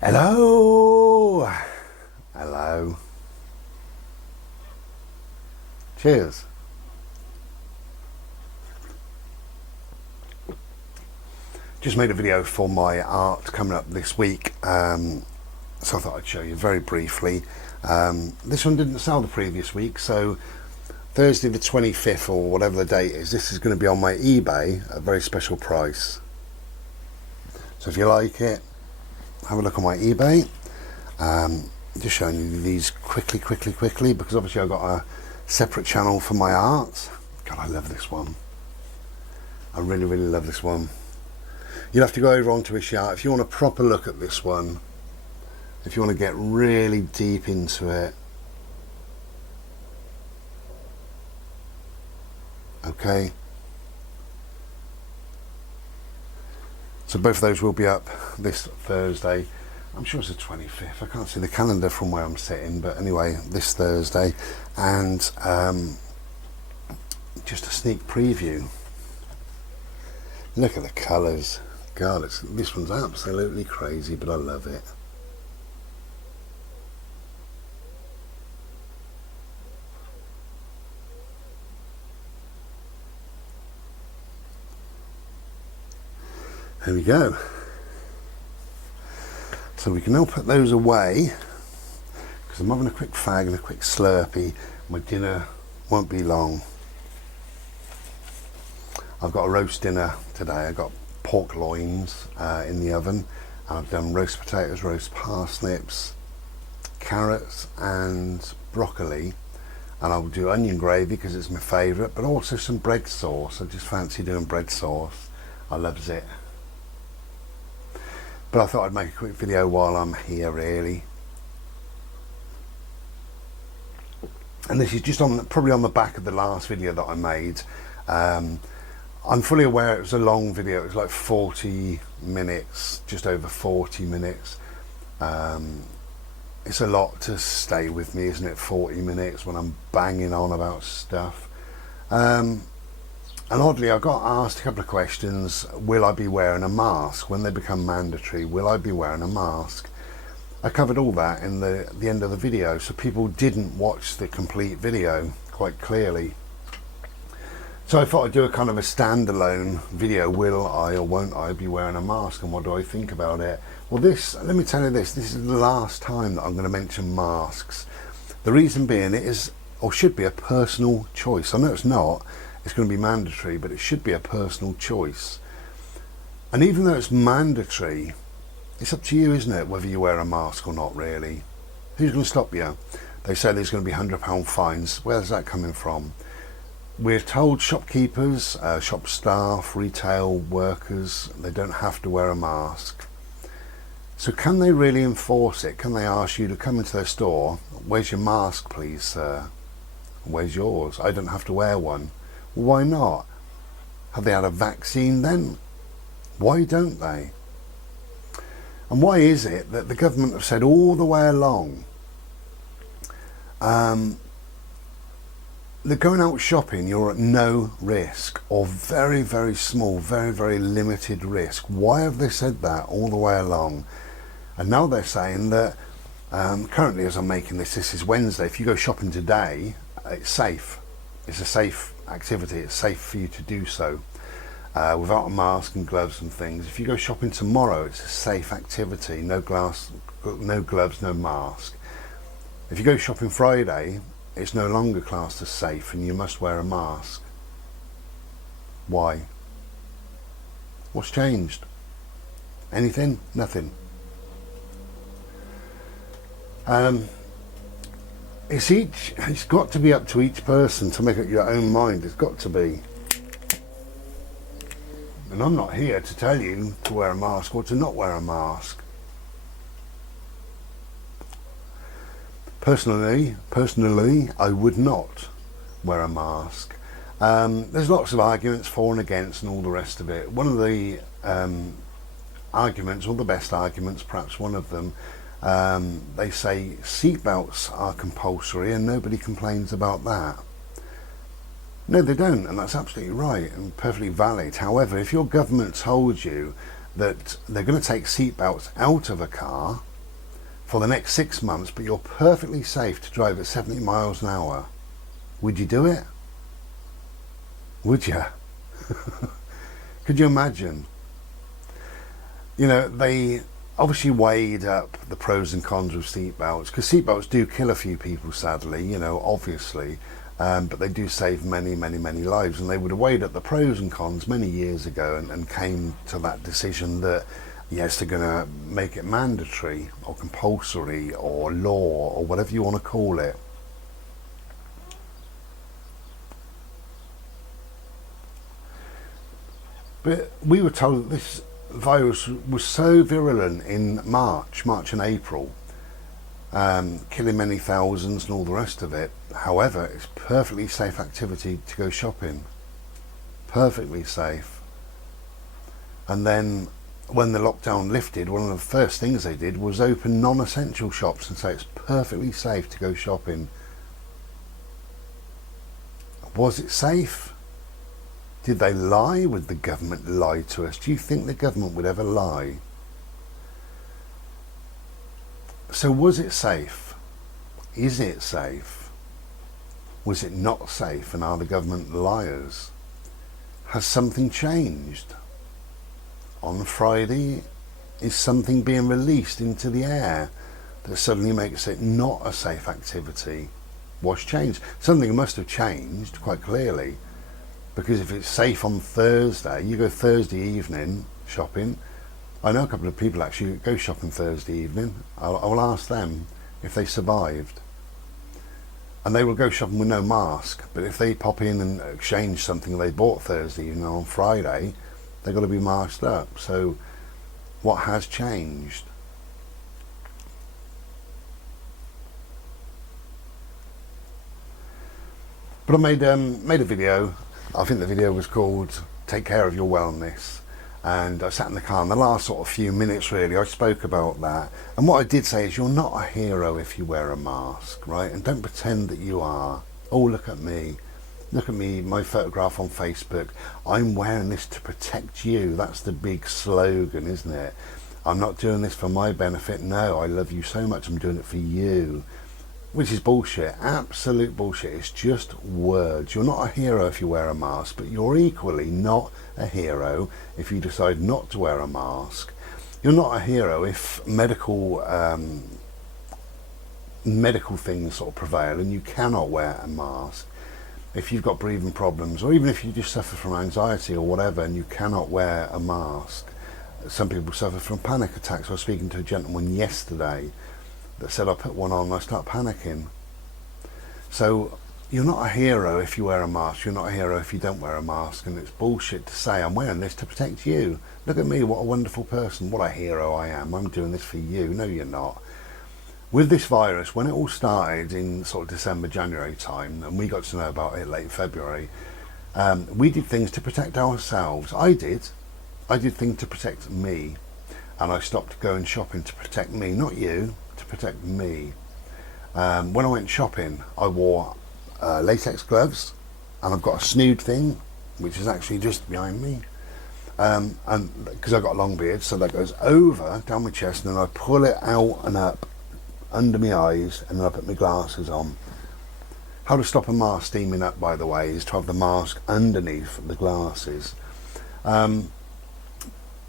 Hello. Hello. Cheers. Just made a video for my art coming up this week, so I thought I'd show you very briefly. This one didn't sell the previous week, so Thursday the 25th or whatever the date is, this is going to be on my eBay at a very special price. So if you like it, have a look on my eBay. Just showing you these quickly, because obviously I've got a separate channel for my art. God, I love this one. I really love this one. You'll have to go over onto his art if you want a proper look at this one, if you want to get really deep into it. Okay, so both of those will be up this Thursday. I'm sure it's the 25th. I can't see the calendar from where I'm sitting, but anyway, this Thursday. And just a sneak preview. Look at the colours. God, this one's absolutely crazy, but I love it. There we go. So we can now put those away, because I'm having a quick fag and a quick slurpee. My dinner won't be long. I've got a roast dinner today. I got pork loins in the oven, and I've done roast potatoes, roast parsnips, carrots and broccoli, and I'll do onion gravy because it's my favourite, but also some bread sauce. I just fancy doing bread sauce. I loves it. But I thought I'd make a quick video while I'm here, really. And this is just probably on the back of the last video that I made. I'm fully aware it was a long video. It was like 40 minutes, just over 40 minutes. It's a lot to stay with me, isn't it? 40 minutes when I'm banging on about stuff. And oddly, I got asked a couple of questions. Will I be wearing a mask when they become mandatory? Will I be wearing a mask? I covered all that in the end of the video, so people didn't watch the complete video quite clearly. So I thought I'd do a kind of a standalone video. Will I or won't I be wearing a mask, and what do I think about it? Well, let me tell you this is the last time that I'm going to mention masks. The reason being, it is, or should be, a personal choice. I know it's not. It's going to be mandatory, but it should be a personal choice. And even though it's mandatory, it's up to you, isn't it, whether you wear a mask or not, really. Who's going to stop you? They say there's going to be £100 fines. Where's that coming from? We're told shopkeepers, shop staff, retail workers, they don't have to wear a mask. So can they really enforce it? Can they ask you to come into their store? Where's your mask, please, sir? Where's yours? I don't have to wear one. Why not? Have they had a vaccine then? Why don't they? And why is it that the government have said all the way along, that going out shopping, you're at no risk, or very small, very limited risk? Why have they said that all the way along? And now they're saying that, currently as I'm making this is Wednesday, if you go shopping today, it's safe. It's a safe activity. It's safe for you to do so without a mask and gloves and things. If you go shopping tomorrow, it's a safe activity. No gloves, no mask. If you go shopping Friday, it's no longer classed as safe and you must wear a mask. Why? What's changed? Anything? Nothing. It's got to be up to each person to make up your own mind. It's got to be. And I'm not here to tell you to wear a mask or to not wear a mask. Personally, I would not wear a mask. There's lots of arguments for and against and all the rest of it. One of the arguments, or the best arguments, perhaps one of them, they say seatbelts are compulsory and nobody complains about that. No, they don't, and that's absolutely right and perfectly valid. However, if your government told you that they're going to take seatbelts out of a car, for the next 6 months, but you're perfectly safe to drive at 70 miles an hour, would you do it? Would you? Could you imagine? You know, they obviously weighed up the pros and cons of seatbelts, because seatbelts do kill a few people, sadly, you know, obviously, but they do save many, many, many lives, and they would have weighed up the pros and cons many years ago and came to that decision that, yes, they're going to make it mandatory or compulsory or law or whatever you want to call it. But we were told that this virus was so virulent in March and April, killing many thousands and all the rest of it. However, it's perfectly safe activity to go shopping. Perfectly safe. And then when the lockdown lifted, one of the first things they did was open non-essential shops and say it's perfectly safe to go shopping. Was it safe? Did they lie? Would the government lie to us? Do you think the government would ever lie? So was it safe? Is it safe? Was it not safe? And are the government liars? Has something changed? On Friday, is something being released into the air that suddenly makes it not a safe activity? What's changed? Something must have changed, quite clearly. Because if it's safe on Thursday, you go Thursday evening shopping. I know a couple of people actually go shopping Thursday evening. I will ask them if they survived. And they will go shopping with no mask. But if they pop in and exchange something they bought Thursday evening on Friday, they've got to be masked up. So what has changed? But I made a video. I think the video was called Take Care of Your Wellness, and I sat in the car, and the last sort of few minutes really I spoke about that, and what I did say is you're not a hero if you wear a mask, right? And don't pretend that you are. Oh, look at me, my photograph on Facebook, I'm wearing this to protect you. That's the big slogan, isn't it? I'm not doing this for my benefit. No, I love you so much, I'm doing it for you. Which is bullshit, absolute bullshit. It's just words. You're not a hero if you wear a mask, but you're equally not a hero if you decide not to wear a mask. You're not a hero if medical things sort of prevail and you cannot wear a mask. If you've got breathing problems, or even if you just suffer from anxiety or whatever and you cannot wear a mask. Some people suffer from panic attacks. I was speaking to a gentleman yesterday that said I put one on and I start panicking. So you're not a hero if you wear a mask, you're not a hero if you don't wear a mask, and it's bullshit to say I'm wearing this to protect you. Look at me, what a wonderful person, what a hero I am, I'm doing this for you. No, you're not. With this virus, when it all started in sort of December, January time, and we got to know about it late February, we did things to protect ourselves. I did things to protect me, and I stopped going shopping to protect me, not you, to protect me. When I went shopping, I wore latex gloves, and I've got a snood thing, which is actually just behind me, and because I've got a long beard, so that goes over down my chest, and then I pull it out and up under my eyes, and then I put my glasses on. How to stop a mask steaming up, by the way, is to have the mask underneath the glasses.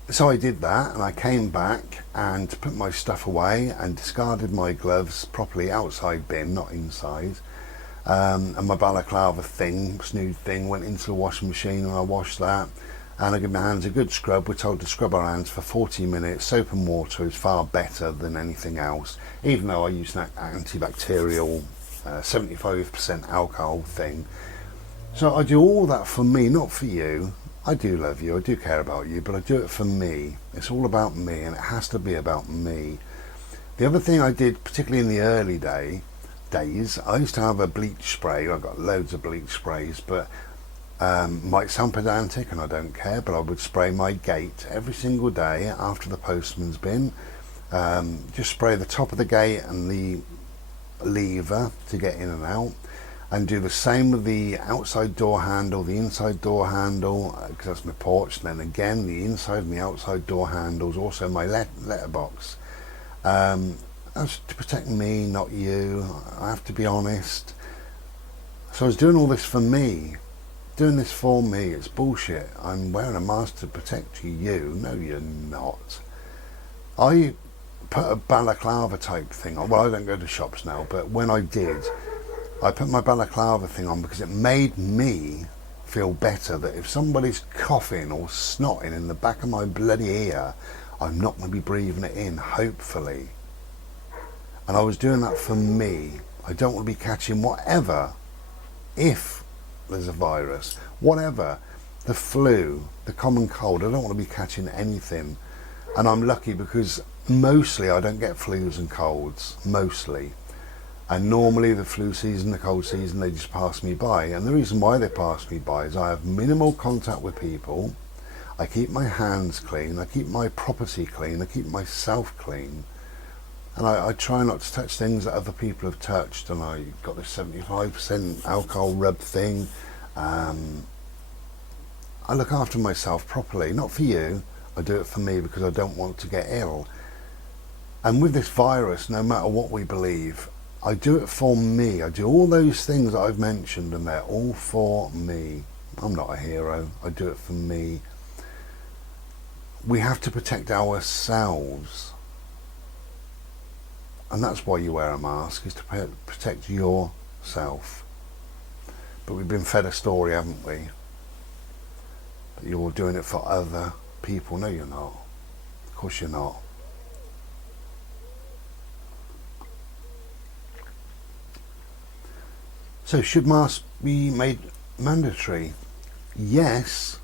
So I did that, and I came back and put my stuff away and discarded my gloves properly outside bin, not inside. And my balaclava thing, snood thing, went into the washing machine, and I washed that. And I give my hands a good scrub. We're told to scrub our hands for 40 minutes. Soap and water is far better than anything else, even though I use an antibacterial 75% alcohol thing. So I do all that for me, not for you. I do love you, I do care about you, but I do it for me. It's all about me, and it has to be about me. The other thing I did, particularly in the early days, I used to have a bleach spray. I've got loads of bleach sprays, but might sound pedantic, and I don't care, but I would spray my gate every single day after the postman's bin. Just spray the top of the gate and the lever to get in and out. And do the same with the outside door handle, the inside door handle, because that's my porch. And then again, the inside and the outside door handles, also my letterbox. And That's to protect me, not you. I have to be honest. So I was doing all this for me, doing this for me. It's bullshit. I'm wearing a mask to protect you. No, you're not. I put a balaclava type thing on. Well, I don't go to shops now, but when I did, I put my balaclava thing on because it made me feel better that if somebody's coughing or snotting in the back of my bloody ear, I'm not going to be breathing it in, hopefully. And I was doing that for me. I don't want to be catching whatever, if there's a virus, whatever, the flu, the common cold. I don't want to be catching anything. And I'm lucky because mostly I don't get flus and colds, mostly. And normally the flu season, the cold season, they just pass me by. And the reason why they pass me by is I have minimal contact with people. I keep my hands clean. I keep my property clean. I keep myself clean. And I try not to touch things that other people have touched. And I got this 75% alcohol rub thing. I look after myself properly. Not for you. I do it for me because I don't want to get ill. And with this virus, no matter what we believe, I do it for me. I do all those things that I've mentioned and they're all for me. I'm not a hero. I do it for me. We have to protect ourselves. And that's why you wear a mask, is to protect yourself. But we've been fed a story, haven't we? That you're doing it for other people. No, you're not. Of course you're not. So should masks be made mandatory? Yes,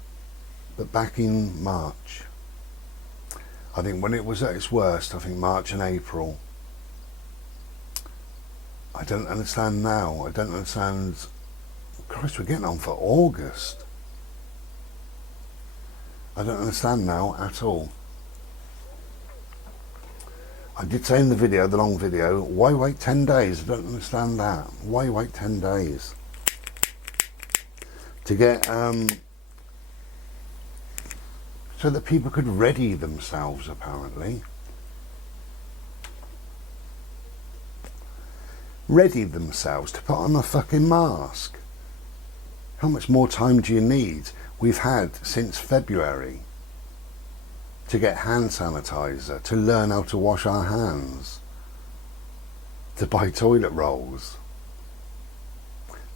but back in March. I think when it was at its worst, I think March and April. I don't understand now. I don't understand. Christ, we're getting on for August. I don't understand now at all. I did say in the video, the long video, why wait 10 days? I don't understand that. Why wait 10 days? To get, so that people could ready themselves, apparently. Ready themselves to put on a fucking mask. How much more time do you need? We've had since February to get hand sanitizer, to learn how to wash our hands, to buy toilet rolls,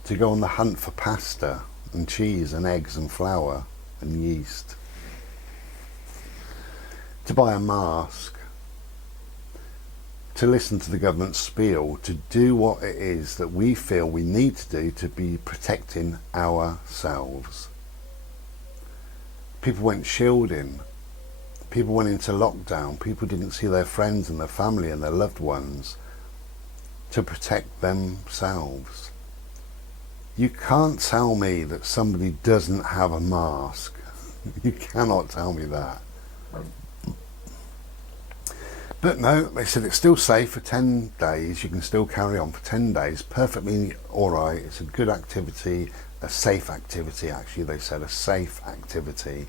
to go on the hunt for pasta and cheese and eggs and flour and yeast, to buy a mask, to listen to the government spiel, to do what it is that we feel we need to do to be protecting ourselves. People went shielding. People went into lockdown. People didn't see their friends and their family and their loved ones to protect themselves. You can't tell me that somebody doesn't have a mask. You cannot tell me that. But no, they said it's still safe for 10 days. You can still carry on for 10 days. Perfectly alright. It's a good activity, a safe activity actually. They said a safe activity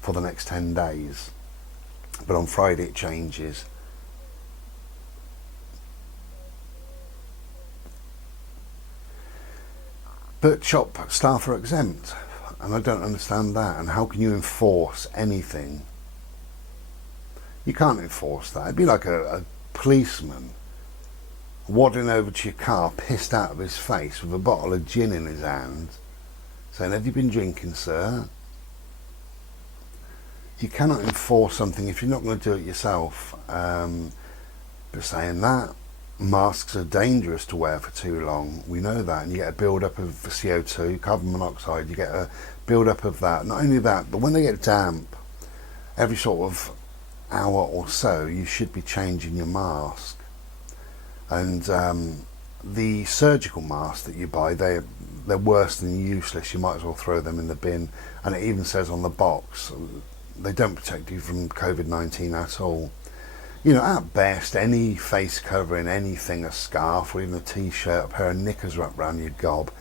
for the next 10 days. But on Friday it changes. But shop staff are exempt, and I don't understand that. And how can you enforce anything? You can't enforce that. It'd be like a policeman waddling over to your car, pissed out of his face with a bottle of gin in his hand, saying, "Have you been drinking, sir?" You cannot enforce something if you're not going to do it yourself. But saying that, masks are dangerous to wear for too long. We know that, and you get a build-up of CO2, carbon monoxide. You get a build-up of that. Not only that, but when they get damp, every sort of hour or so, you should be changing your mask. And the surgical masks that you buy, they're worse than useless. You might as well throw them in the bin. And it even says on the box, they don't protect you from COVID-19 at all. You know, at best, any face covering, anything, a scarf or even a t-shirt, a pair of knickers wrapped around your gob,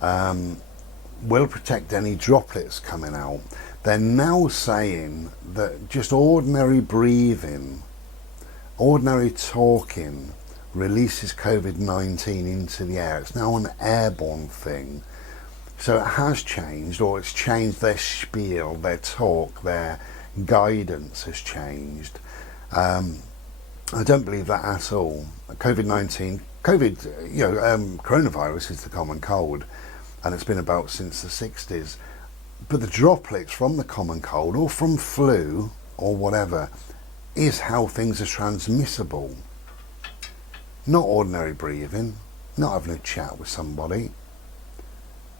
will protect any droplets coming out. They're now saying that just ordinary breathing Ordinary talking releases COVID-19 into the air. It's now an airborne thing. So it has changed, or it's changed their spiel, their talk, their guidance has changed. I don't believe that at all. COVID-19, coronavirus is the common cold, and it's been about since the 60s. But the droplets from the common cold, or from flu, or whatever, is how things are transmissible. Not ordinary breathing, not having a chat with somebody.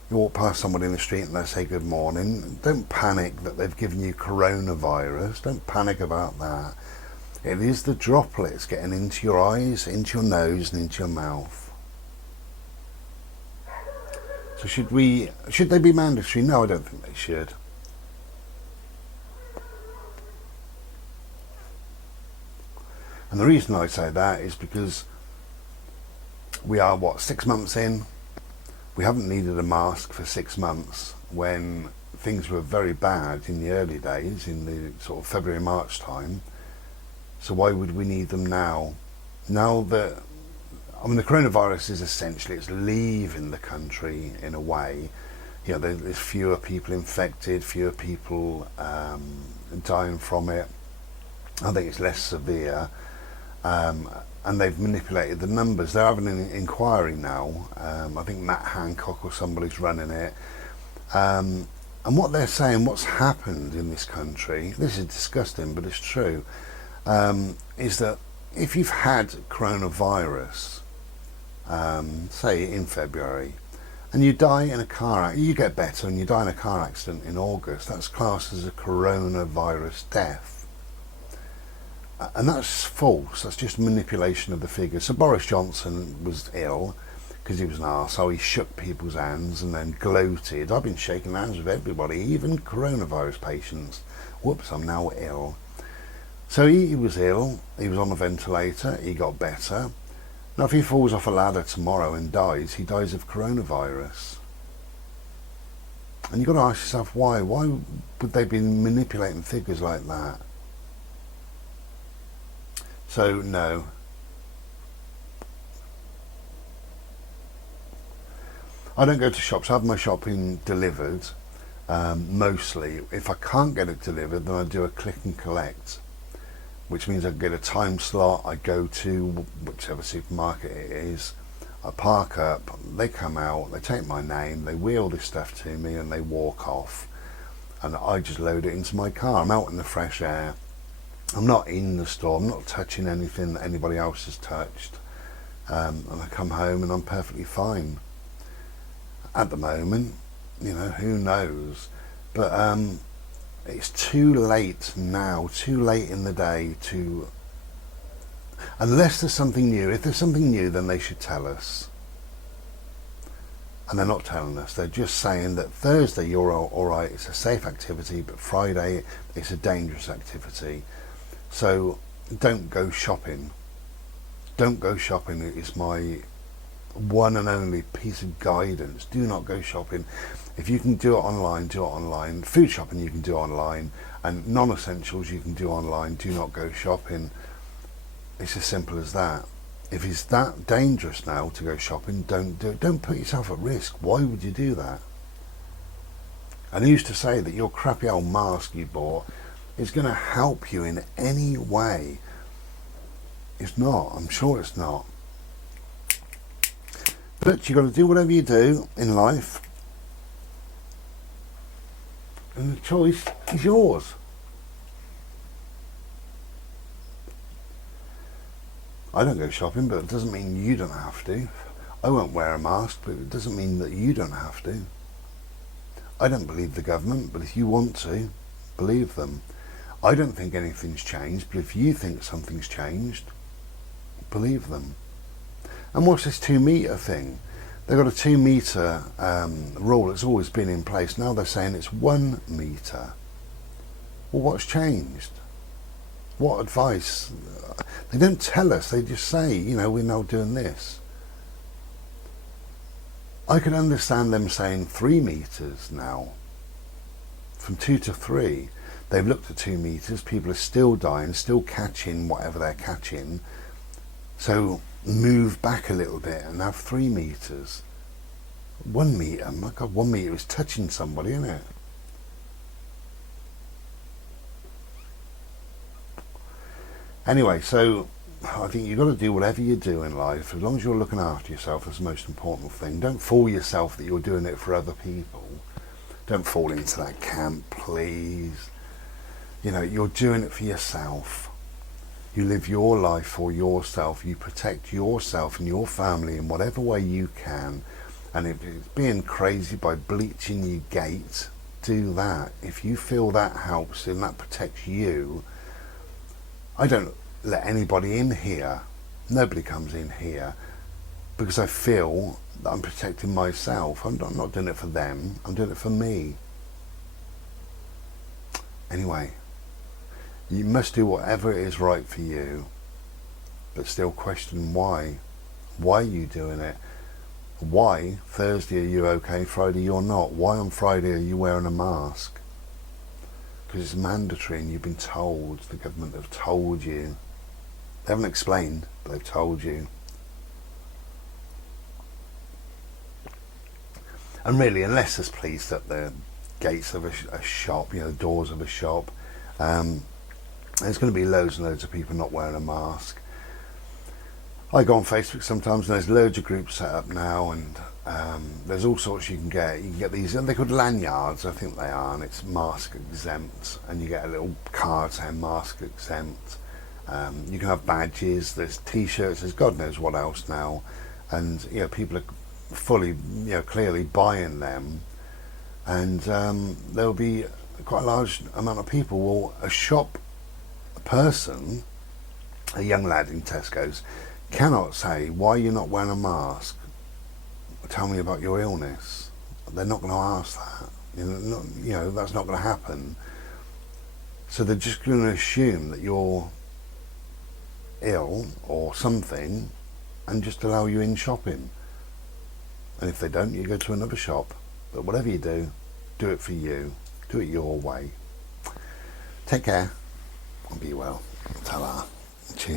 You walk past somebody in the street and they say good morning. Don't panic that they've given you coronavirus. Don't panic about that. It is the droplets getting into your eyes, into your nose and into your mouth. So should they be mandatory? No, I don't think they should. And the reason I say that is because we are, 6 months in? We haven't needed a mask for 6 months when things were very bad in the early days, in the sort of February, March time. So why would we need them now? Now that, the coronavirus is essentially, it's leaving the country in a way. There's fewer people infected, fewer people dying from it. I think it's less severe. And they've manipulated the numbers. They're having an inquiry now. I think Matt Hancock or somebody's running it. And what they're saying, what's happened in this country, this is disgusting, but it's true, is that if you've had coronavirus, say in February, and you die in a car accident, you get better and you die in a car accident in August, that's classed as a coronavirus death. And that's false. That's just manipulation of the figures. So Boris Johnson was ill because he was an arsehole. He shook people's hands and then gloated. I've been shaking hands with everybody, even coronavirus patients. Whoops, I'm now ill. So he was ill. He was on a ventilator. He got better. Now if he falls off a ladder tomorrow and dies, he dies of coronavirus. And you've got to ask yourself why. Why would they be manipulating figures like that? So no. I don't go to shops. I have my shopping delivered, mostly. If I can't get it delivered, then I do a click and collect, which means I get a time slot. I go to whichever supermarket it is, I park up, they come out, they take my name, they wheel this stuff to me and they walk off, and I just load it into my car. I'm out in the fresh air. I'm not in the store, I'm not touching anything that anybody else has touched, and I come home and I'm perfectly fine. At the moment, who knows, but it's too late now, too late in the day to, unless there's something new. If there's something new, then they should tell us, and they're not telling us. They're just saying that Thursday you're all right, it's a safe activity, but Friday it's a dangerous activity. So don't go shopping. Don't go shopping is my one and only piece of guidance. Do not go shopping. If you can do it online, do it online. Food shopping you can do online, and non-essentials you can do online. Do not go shopping. It's as simple as that. If it's that dangerous now to go shopping, don't do it. Don't put yourself at risk. Why would you do that? And I used to say that your crappy old mask you bought is going to help you in any way. It's not. I'm sure it's not. But you've got to do whatever you do in life, and the choice is yours. I don't go shopping, but it doesn't mean you don't have to. I won't wear a mask, but it doesn't mean that you don't have to. I don't believe the government, but if you want to, believe them. I don't think anything's changed, but if you think something's changed, believe them. And what's this 2 metre thing? They've got a 2 metre rule that's always been in place. Now they're saying it's 1 metre. Well, what's changed? What advice? They don't tell us, they just say, we're now doing this. I could understand them saying 3 metres now, from 2 to 3. They've looked at 2 meters. People are still dying, still catching whatever they're catching. So move back a little bit and have 3 meters. 1 meter, my God, 1 meter is touching somebody, isn't it? Anyway, so I think you've got to do whatever you do in life, as long as you're looking after yourself. That's the most important thing. Don't fool yourself that you're doing it for other people. Don't fall into that camp, please. You know, you're doing it for yourself. You live your life for yourself. You protect yourself and your family in whatever way you can. And if it's being crazy by bleaching your gate, do that. If you feel that helps and that protects you, I don't let anybody in here. Nobody comes in here because I feel that I'm protecting myself. I'm not doing it for them. I'm doing it for me. Anyway, you must do whatever is right for you, but still question why. Why are you doing it? Why Thursday are you okay, Friday you're not? Why on Friday are you wearing a mask? Because it's mandatory and you've been told. The government have told you. They haven't explained, but they've told you. And really, unless there's police at the gates of a shop, you know, the doors of a shop, there's going to be loads and loads of people not wearing a mask. I go on Facebook sometimes and there's loads of groups set up now, and there's all sorts you can get. You can get these, and they're called lanyards, I think they are, and it's mask exempt, and you get a little card saying mask exempt. You can have badges, there's t-shirts, there's God knows what else now, and you know, people are fully, you know, clearly buying them, and there'll be quite a large amount of people. Well, a person, a young lad in Tesco's, cannot say, why are you not wearing a mask? Tell me about your illness. They're not going to ask that. You know, that's not going to happen. So they're just going to assume that you're ill or something and just allow you in shopping. And if they don't, you go to another shop. But whatever you do it for you. Do it your way. Take care and be well. Ta-ra. Cheers.